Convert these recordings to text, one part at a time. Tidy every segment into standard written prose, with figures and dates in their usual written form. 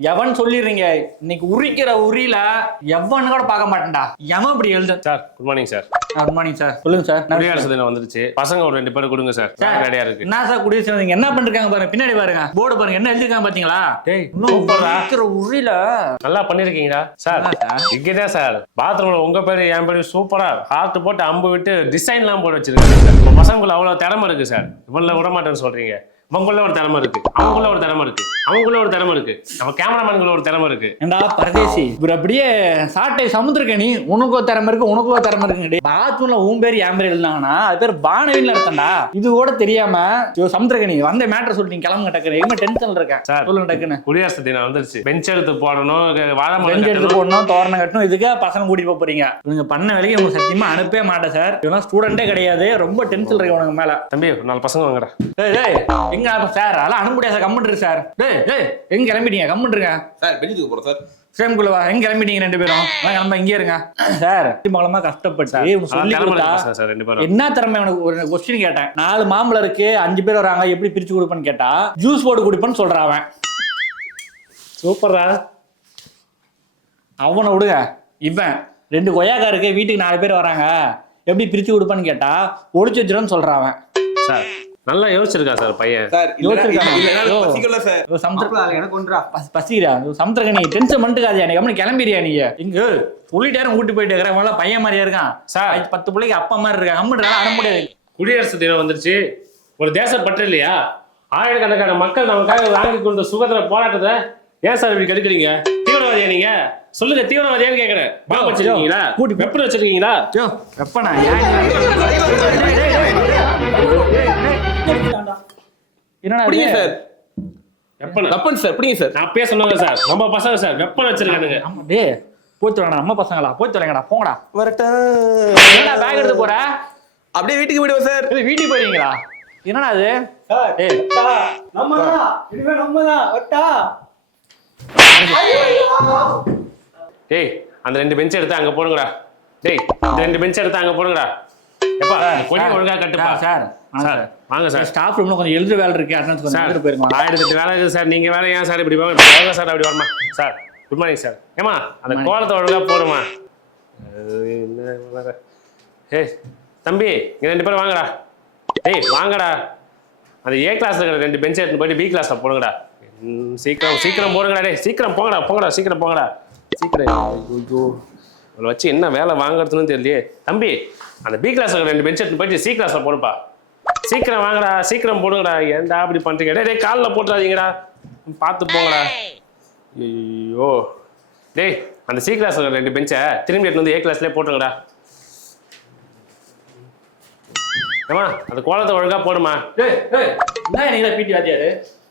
எவன் சொல்லிடுறீங்க இன்னைக்கு உரிக்கிற உரியில எவன்னு கூட பார்க்க மாட்டேன்டா. எவன் இப்படி எழுது sir? Good morning sir. Good morning sir. சொல்லுங்க சார். குடியரசு தினம் வந்துருச்சு, பசங்க ஒரு 2 பேர் கொடுங்க சார். ரெடியா இருக்கு. என்ன சார் குடியரசு தினம் என்ன பண்ணிருக்காங்க பாருங்க, பின்னாடி பாருங்க, போர்டு பாருங்க, என்ன எழுதிருக்காங்க பாத்தீங்களா? உரிக்கிற உரியில நல்லா பண்ணிருக்கீங்களா சார்? இங்கதான் சார் பாத்ரூம்ல உங்க பேரு என் பேரு சூப்பரா ஹார்ட் போட்டு அம்பு விட்டு டிசைன் எல்லாம் போட்டு வச்சிருக்காங்க சார். உங்க பசங்களுக்குள்ள அவ்வளவு திறமை இருக்கு சார். இவ்வளவு விட மாட்டேன்னு சொல்றீங்க. இவங்களுக்குள்ள ஒரு திறமை இருக்கு, அவங்களுக்குள்ள ஒரு திறமை இருக்கு, அவங்களுக்குள்ள ஒரு திறமை இருக்கு, நம்ம கேமராமேன்குள்ள ஒரு திறமை இருக்கு. ஏண்டா பரதேசி, இவர் அப்படியே சாட்டை சமுத்திரக்க நீ உனக்கோ திறமை இருக்கு உனக்கோ திறமை இருக்கு. பாத்ரூம்ல உன் பேர் என் பேர் எழுந்தாங்கன்னா அது பேர் பானவின்னு அர்த்தம்டா. இது கூட தெரியாம சமுத்திரக்கணி வந்த மேட்டர் சொல்லிட்டு கிளம்புங்க டக்குனு. எங்க டென்ஷன்ல இருக்கேன் சார், சொல்லுங்க டக்குன்னு. குடியரசு தினம் வந்துருச்சு, பெஞ்ச் எடுத்து போடணும், பெஞ்ச் எடுத்து போடணும், தோரணம் கட்டணும். இதுக்கு பசங்க கூட்டிட்டு போறீங்க. இவங்க பண்ண வேலைக்கு உங்களுக்கு சத்தியமா அனுப்பவே மாட்டேன் சார். இவங்க ஸ்டூடெண்டே கிடையாது, ரொம்ப டென்ஷன் இருக்கு உனக்கு மேல. தம்பி 4 பசங்க வாங்குறேன். எங்க சார் அதெல்லாம் அனுப்ப முடியாது சார், கம்முன்னு சார். எங்க கிளம்பிட்டீங்க? கம்முன்றுங்க சார். பெஞ்சுக்கு போறோம் சார். சேம்குள்ள வா. எங்க கிளம்பிட்டீங்க 2 பேரும்? நம்ம இங்கே இருங்க சார். மூலமா கஷ்டப்பட்டு சொல்லி கொடுத்தா என்ன திறமை? உனக்கு ஒரு கொஸ்டின் கேட்டேன். 4 மாம்பழம் இருக்கு, 5 பேர் வராங்க, எப்படி பிரிச்சு கொடுப்பேன்னு கேட்டா ஜூஸ் போட்டு குடிப்பேன்னு சொல்றான் அவன். சூப்பர்ரா. அவனை விடுங்க. இவன் 2 கொய்யாக்கா இருக்கு, வீட்டுக்கு 4 பேர் வராங்க, எப்படி பிரிச்சு கொடுப்பேன்னு கேட்டா ஒளிச்சு வச்சிருன்னு சொல்றான் அவன். சார் நல்லா யோசிச்சிருக்கா சார் பையன். பசிக்கிறா சமுத்திரக்கணி, டென்ஷன் பண்ணிட்டுக்காது. எனக்கு எப்படி கிளம்பிடுறியா நீங்க? இங்க சொல்லிட்டாரு கூட்டு போயிட்டு இருக்கிற பையன் மாதிரியா இருக்கான் சார். 10 பிள்ளைக்கு அப்பா மாதிரி இருக்கான். அம்முறால அட முடியாது. குடியரசு தினம் வந்துருச்சு, ஒரு தேசப்பற்று இல்லையா? ஆயிரக்கணக்கான மக்கள் நமக்காக வாங்கி கொண்ட சுதந்திர போராட்டத்தை ஏன் சார் இப்படி கெடுக்கிறீங்க? தீவிரவாதியா நீங்க? சொல்லுங்க, தீவிரவாதியான்னு கேக்குறேன். பாம்பு வச்சிருக்கீங்களா? வெப்பன் வச்சிருக்கீங்களா? வெப்பனா? என்னடா சார்? வெப்பன் சார், புடிங்க சார். நான் பேசணுங்க சார், நம்ம பசங்க சார் வெப்பன் வச்சிருக்கானுங்க. டேய் போய் தொலைங்கடா, நம்ம பசங்களா போய் தொலைங்கடா, போங்கடா. வரட்டா. என்னடா பேக் எடுத்து போற? அப்படியே வீட்டுக்கு போயிடுவோம் சார். வீட்டுக்கு போறீங்களா? என்னடா அது? ஏய் நம்மடா, இனிமே நம்மதான் வட்டா. டேய் அந்த 2 பெஞ்ச் எடுத்து அங்க போடுங்கடா. டேய் இந்த 2 பெஞ்ச் எடுத்து அங்க போடுங்கடா. எப்பா கொடி ஒழுங்கா கட்டுப்பா. சார் சார் வாங்க சார். ஸ்டாஃப் ரூம்ல கொஞ்சம் எழுதுற வேலை இருக்கு, அட்டெண்டன்ஸ் கொஞ்சம் எழுதிட்டு போயிருங்க. 1008 வேலை இருக்கு சார். நீங்க வேலை ஏன் சார் இப்படி வாங்க சார், அப்படி வரமா சார். Good morning sir. ஏமா அந்த கோலத்தை ஒழுங்கா போடுமா. ஏய் தம்பி இங்க 2 பேரும் வாங்கடா. டேய் வாங்கடா. அந்த A கிளாஸ்ல இருக்கிற 2 பெஞ்ச் எடுத்து போயிட்டு B கிளாஸ்ல போடுங்கடா. சீக்கிரம் சீக்கிரம் போடுங்கடா. டேய் சீக்கிரம் போங்கடா, போங்கடா, சீக்கிரம் போங்கடா, சீக்கிரம். ஐயோ இவளை வச்சு என்ன வேலை வாங்குறதுன்னு தெரியலையே. தம்பி அந்த B கிளாஸ்ல இருக்கிற 2 பெஞ்ச் எடுத்து போயிட்டு C கிளாஸ்ல போடுப்பா. சீக்கிரம் வாங்கடா, சீக்கிரம் போடுங்கடா. ஏன்டா அப்படி பண்றீங்க? டேய் காலில் போட்டுறாதீங்கடா, பார்த்து போங்கடா. ஐயோ டேய் அந்த C கிளாஸ்ல இருக்கிற 2 பெஞ்சை திரும்பி எடுத்து வந்து A கிளாஸ்லேயே போட்டுங்கடா. ஏமா அந்த கோலத்தை ஒழுங்கா போடுமா. என்ன நீங்க பிடி வாத்தியாரு?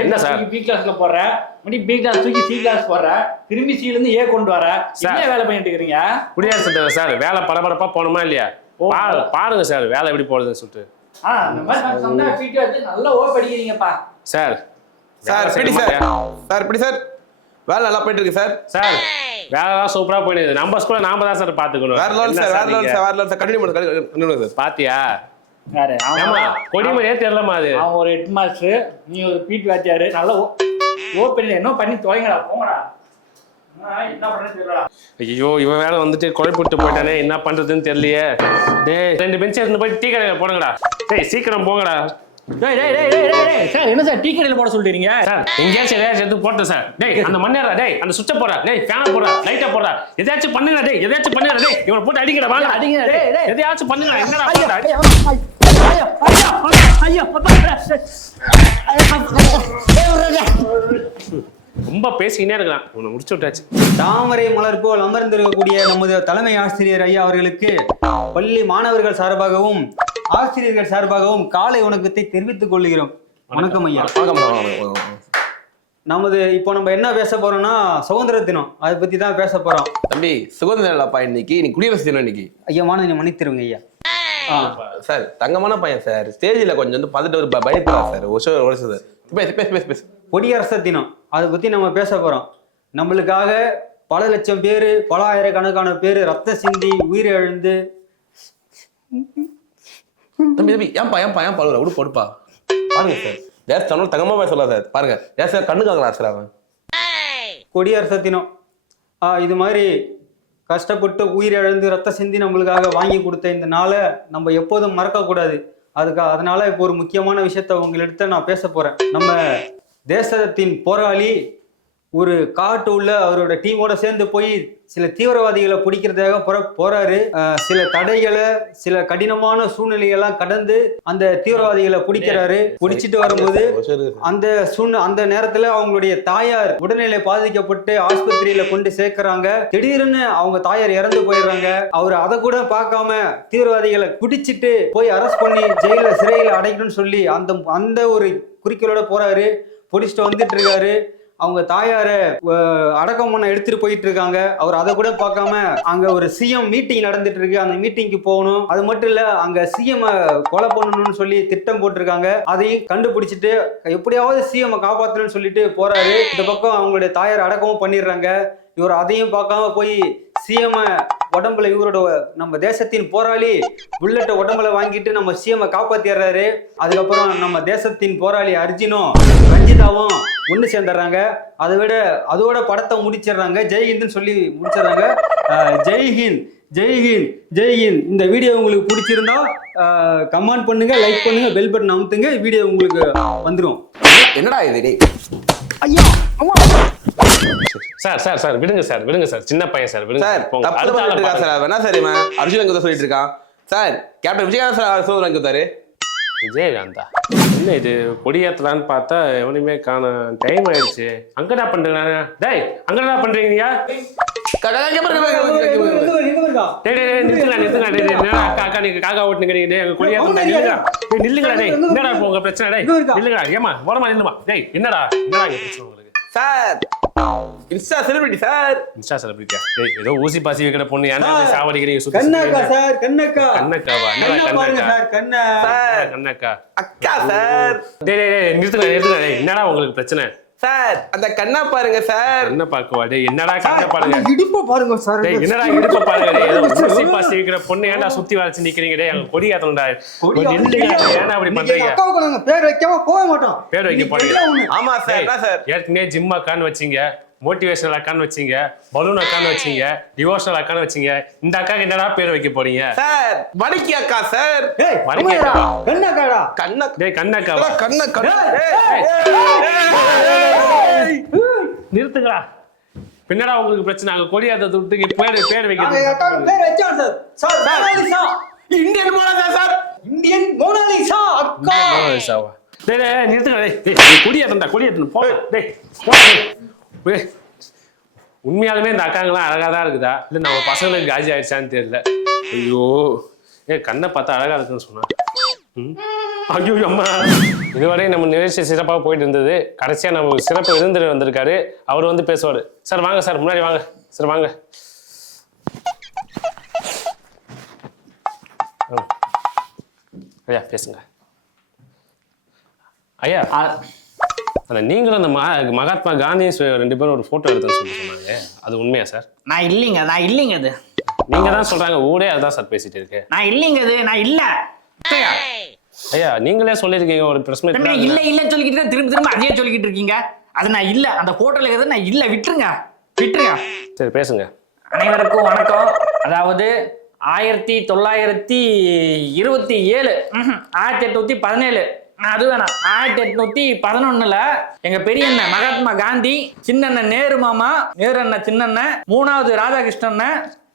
என்ன சார் B கிளாஸ்ல போடுற, மணி B கிளாஸ் தூக்கி C கிளாஸ் போடுற, திரும்பி C ல இருந்து A கொண்டு வர, என்ன வேலை பண்ணிட்டு இருக்கீங்க? குடியரசு தினம் சார், வேலை படபடப்பா போகணுமா இல்லையா? பாருங்க சார் வேலை எப்படி போடுதுன்னு சொல்லிட்டு. இந்த மாதிரி நான் சொன்னா பிடி வாத்தி நல்லா படிக்கிறீங்கப்பா சார். சார் பிடி சார். சார் பிடி சார். வேலை நல்லா போயிட்டு இருக்கு சார். சார் வேலைலாம் சூப்பரா போயிடுது. நம்ம ஸ்கூல்ல நாம தான் சார் பாத்துக்கணும். வேற லெவல் சார், வேற லெவல் சார், வேற லெவல் சார். Continue sir. பாத்தியா யாரு? கொடிமணியே தெரியலமா அது. அவன் ஒரு ஹெட் மாஸ்டர், நீ ஒரு பிடி வாத்தியாரு. நல்லா ஓப்பன் என்ன பண்ணி தொலைங்கடா, போங்கடா. என்ன பண்றேன்னு தெரியலடா. ஐயோ இவன் வேலை வந்துட்டு குழப்பிட்டு போயிட்டானே, என்ன பண்றதுன்னு தெரியலையே. டேய் 2 பெஞ்ச் எடுத்து போய் டீ கடையில போடுங்கடா. டேய் சீக்கிரம் போங்கடா. டேய் டேய் டேய் டேய் சார், என்ன சார் டீ கடையில போட சொல்றீங்க? சார் எங்கேயாச்சும் எதையாச்சும் எடுத்து போட்டேன் சார். டேய் அந்த மண்ணேறா, டேய் அந்த சுவிட்சை போடுறா, டேய் ஃபேனை போடுறா, லைட்டை போடுறா, எதையாச்சும் பண்ணுங்க. டேய் எதையாச்சும் பண்ணுங்க. டேய் இவனை போட்டு அடிக்கடா, வாங்க அடிங்க. டேய் டேய் எதையாச்சும் பண்ணுங்க. என்னடா ஐயோ ஐயோ ரொம்ப பேசிக்கினே இருக்கான். உன்னை முடிச்சு விட்டாச்சு. தாமரை மலர் போல் அமர்ந்திருக்கக்கூடிய நமது தலைமை ஆசிரியர் ஐயா அவர்களுக்கு பள்ளி மாணவர்கள் சார்பாகவும் ஆசிரியர்கள் சார்பாகவும் காலை வணக்கத்தை தெரிவித்துக் கொள்கிறோம். வணக்கம் ஐயா. நமது இப்போ நம்ம என்ன பேச போறோம்னா சுதந்திர தினம், அதை பத்தி தான் பேச போறோம். தம்பி சுதந்திர இல்லப்பா, இன்னைக்கு குடியரசு தினம். இன்னைக்கு ஐயா மாணவனை மன்னித்திருங்க ஐயா. சார் தங்கமான பையன் சார். ஸ்டேஜ்ல கொஞ்சம் வந்து பார்த்துட்டு ஒரு பயப்படுறான் சார். ஒரு சார் பேசு பேசு பேசு பேசு. குடியரசு தினம் அதை பத்தி நம்ம பேச போறோம். நம்மளுக்காக பல லட்சம் பேரு, பல ஆயிரக்கணக்கான பேரு ரத்த சிந்தி உயிரை இழந்து. தம்பி தம்பி ஏன்பா ஏன்பா ஏன் பாருங்க விடு போடுப்பா. பாருங்க சார், தங்கமா பேசலாம் சார். பாருங்க ஏன் சார் கண்ணுக்காங்களா சார் அவன்? கொடியார் சத்தினம் இது மாதிரி கஷ்டப்பட்டு உயிரிழந்து ரத்த சிந்தி நம்மளுக்காக வாங்கி கொடுத்த இந்த நாளை நம்ம எப்போதும் மறக்கக்கூடாது. அதனால இப்போ ஒரு முக்கியமான விஷயத்த உங்களிடத்த நான் பேச போறேன். நம்ம தேசத்தின் போராளி ஒரு காட்டு உள்ள அவரோட டீமோட சேர்ந்து போய் சில தீவிரவாதிகளை பிடிக்கிறதுக்காக போறாரு. சில தடைகளை சில கடினமான சூழ்நிலைகள்லாம் கடந்து அந்த தீவிரவாதிகளை பிடிக்கிறாரு. பிடிச்சிட்டு வரும்போது அந்த நேரத்துல அவங்களுடைய தாயார் உடல்நிலை பாதிக்கப்பட்டு ஆஸ்பத்திரியில கொண்டு சேர்க்கிறாங்க. திடீர்னு அவங்க தாயார் இறந்து போயிடுறாங்க. அவர் அதை கூட பார்க்காம தீவிரவாதிகளை பிடிச்சிட்டு போய் அரெஸ்ட் பண்ணி ஜெயில சிறையில அடைக்கணும்னு சொல்லி அந்த ஒரு குறிக்கோளோட போறாரு. பிடிச்சிட்டு வந்துட்டு இருக்காரு. அவங்க தாயார அடக்கம் பண்ண எடுத்துட்டு போயிட்டு இருக்காங்க. அவர் அதை கூட பார்க்காம அங்க ஒரு சிஎம் மீட்டிங் நடந்துட்டு இருக்கு. அந்த மீட்டிங்க்கு போகணும். அது மட்டும் இல்ல அங்க சிஎம் கொலை பண்ணணும்னு சொல்லி திட்டம் போட்டிருக்காங்க. அதையும் கண்டுபிடிச்சிட்டு எப்படியாவது சிஎம் காப்பாற்றணும்னு சொல்லிட்டு போறாரு. இந்த பக்கம் அவங்களுடைய தாயார் அடக்கமும் பண்ணிடுறாங்க. இவர் அதையும் பார்க்காம போய் சிஎம் உடம்புல இவரோட நம்ம தேசத்தின் போராளி புல்லட்டை உடம்புல வாங்கிட்டு நம்ம சிஎம் காப்பாத்திடுறாரு. அதுக்கப்புறம் நம்ம தேசத்தின் போராளி அர்ஜுனும் ரஞ்சிதாவும் ஒண்ணு சேர்ந்துடுறாங்க. அதோட படத்தை முடிச்சிடுறாங்க. ஜெய்ஹிந்த்னு சொல்லி முடிச்சிடுறாங்க. ஜெய்ஹிந்த் ஜெய்ஹிந்த் ஜெய்ஹிந்த். இந்த வீடியோ உங்களுக்கு பிடிச்சிருந்தா கமெண்ட் பண்ணுங்க, லைக் பண்ணுங்க, பெல் பட்டன் அமுத்துங்க. வீடியோ உங்களுக்கு வந்துடும். என்னடா இது? ஐயா சார் சார் சார் விடுங்க சார், விடுங்க சார், சின்ன பையன் சார், விடுங்க சார். வேணா சரிமா அர்ஜுன் சொல்லிட்டு இருக்கான் சார். கேப்டன் விஜயகாந்த் சார் சோதனை கொடுத்தாரு. விஜயகாந்தா என்ன இது? கொடியேற்றலான்னு பார்த்தா எவனையுமே காண. டைம் ஆயிடுச்சு. அங்கடா பண்றீங்க? டேய் அங்கடா பண்றீங்க? அக்கா நீங்க காக்கா ஓட்டுங்க. கொடியேற்ற நில்லுங்கடா. டேய் என்னடா உங்க பிரச்சனை? டேய் நில்லுங்கடா. ஏமா ஓரமா நில்லுமா. டேய் என்னடா பிரச்சனை உங்களுக்கு? Sir insta celebrity sir. Insta செலிபிரிட்டியா? டேய் ஏதோ ஊசி பாசி வைக்கிற பொண்ணு ஏன்டா சாவடிக்கிறீங்க? சுத்தி கண்ணக்கா சார். கண்ணக்காவா? கண்ணக்கா அக்கா சார். டேய் நிறுத்துங்க. என்னடா உங்களுக்கு பிரச்சனை? சார் அந்த கண்ணா பாருங்க சார். கண்ண பாக்குவா? டேய் என்னடா கண்ண பாருங்க? இடுப்ப பாருங்க சார். டேய் என்னடா இடுப்ப பாருங்க? டேய் ஊசி பாசி வைக்கிற பொண்ணு ஏன்டா சுத்தி வளைச்சு நிக்கிறீங்க? டேய் அங்க கொடி ஏத்தணும்டா. ஏன்டா அப்படி பண்றீங்க? அக்காவுக்கு நாங்க பேர் வைக்காம போக மாட்டோம். பேர் வைக்க போறீங்க? ஆமா சார். என்ன சார்? ஏற்கனவே ஜிம் அக்கான்னு வச்சீங்க, மோட்டிவேஷனல் அக்கான்னு வச்சீங்க, பலூன் அக்கான்னு வச்சீங்க, டிவோஷனல் அக்கான்னு வச்சீங்க. இந்த அக்காக்கு என்னடா பேர் வைக்க போறீங்க? சார் வடக்கி அக்கா சார். கண்ணக்காடா. கண்ணக்காவா? நிறுத்துங்களா. பின்னடா உங்களுக்கு பிரச்சனை? அங்க கொடியாத்த துட்டுக்கு பேர் வைக்கிறது. Indian Mona Lisa sir. Indian Mona Lisa அக்கா. மோனாலிசாவா? டேய் நிறுத்துங்க. கொடியாத்தணும் போ. டேய் உண்மையாலுமே இந்த அக்காங்கெல்லாம் அழகா தான் இருக்குதா இல்ல நம்ம பசங்களுக்கு காஜி ஆயிடுச்சான்னு தெரியல. ஐயோ கண்ணை பார்த்தா அழகா இருக்குன்னு சொன்னா. ஐயோ அம்மா. இதுவரை நம்ம நிகழ்ச்சி சிறப்பாக போயிட்டு இருந்தது. கடைசியா நம்ம சிறப்பு விருந்தினர் வந்திருக்காரு. அவர் வந்து பேசுவாரு. சார் வாங்க சார், முன்னாடி வாங்க சார். வாங்க ஐயா பேசுங்க. ஐயா அந்த நீங்களும் அந்த மகாத்மா காந்தி 2 பேரும் ஒரு போட்டோ எடுத்தேன்னு சொல்லி சொன்னாங்க. அது உண்மையா சார்? நான் இல்லைங்க அது. நீங்க தான் சொல்றாங்க. ஊரே அதான் சார் பேசிட்டு இருக்கு. நான் இல்லைங்க அது. நான் இல்ல. ஐயா நீங்களே சொல்லிருக்கீங்க ஒரு பிரச்சனை இல்ல சொல்லிக்கிட்டு திரும்ப அதே சொல்லிக்கிட்டு இருக்கீங்க. அது நான் இல்ல. அந்த போட்டோல இருக்கிறது நான் இல்ல. விட்டுருங்க. சரி பேசுங்க. அனைவருக்கும் வணக்கம். அதாவது 1927 1817 அது வேணாம் 1811 எங்க பெரிய அண்ணன் மகாத்மா காந்தி, சின்னண்ணன் நேரு மாமா, நேரு அண்ணன் சின்னண்ணன், 3வது ராதாகிருஷ்ணன்,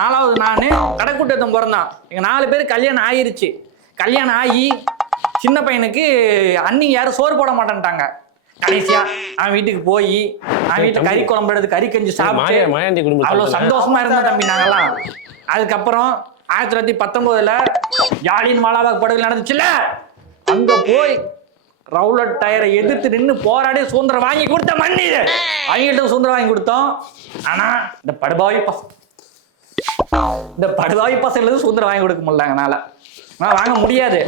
4வது நானு, கடைக்குட்டத்தம் பிறந்தான். எங்க 4 பேர் கல்யாணம் ஆயிருச்சு. கல்யாணம் ஆகி சின்ன பையனுக்கு அன்னிங்க யாரும் சோறு போட மாட்டேன்ட்டாங்க. கடைசியா அவன் வீட்டுக்கு போய் அவன் வீட்டுல கறி குழம்பு எடுத்து கறி கஞ்சி சாப்பிட்டு அவ்வளவு சந்தோஷமா இருந்தோம் தம்பி நாங்கெல்லாம். அதுக்கப்புறம் 1919 யாழின் மாலாபாக் படுகொலை நடந்துச்சுல்ல, அங்க போய் ரவுலட் டயரை எதிர்த்து நின்று போராடி சுதந்திரம் வாங்கி கொடுத்த மண்ணி இது. அவங்கள்ட்ட சுதந்திரம் வாங்கி கொடுத்தோம். ஆனா இந்த படுபாவி பசங்களுக்கு சுதந்திரம் வாங்கி கொடுக்க முடியல. எங்கனால வாங்க முடியாது.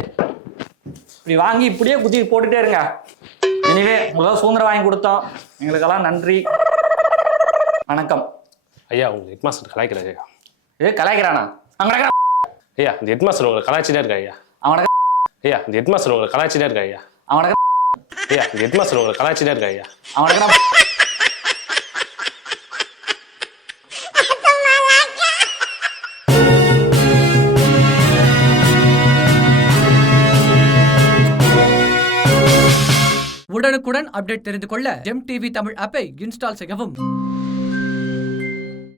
இப்படி வாங்கி இப்படியே குத்தி போட்டுட்டே இருங்க. இனிவே உங்களுக்கு சுதந்திரம் வாங்கி கொடுத்தோம். எங்களுக்கெல்லாம் நன்றி, வணக்கம். ஐயா உங்க ஹெட்மாஸ்டர் கலாய்க்கிறாரு. இது கலாய்க்கிறானா? ஐயா இந்த ஹெட்மாஸ்டர் உங்களை கலாய்ச்சிட்டே இருக்கா ஐயா. ஐயா இந்த ஹெட்மாஸ்டர் உங்களை கலாய்ச்சிட்டே இருக்கா ஐயா. ஐயா இந்த ஹெட்மாஸ்டர் உங்களை கலாய்ச்சிட்டே இருக்கா ஐயா. உடனுக்குடன் அப்டேட் தெரிந்து கொள்ள ஜெம் டிவி தமிழ் ஆப்பை இன்ஸ்டால் செய்யவும்.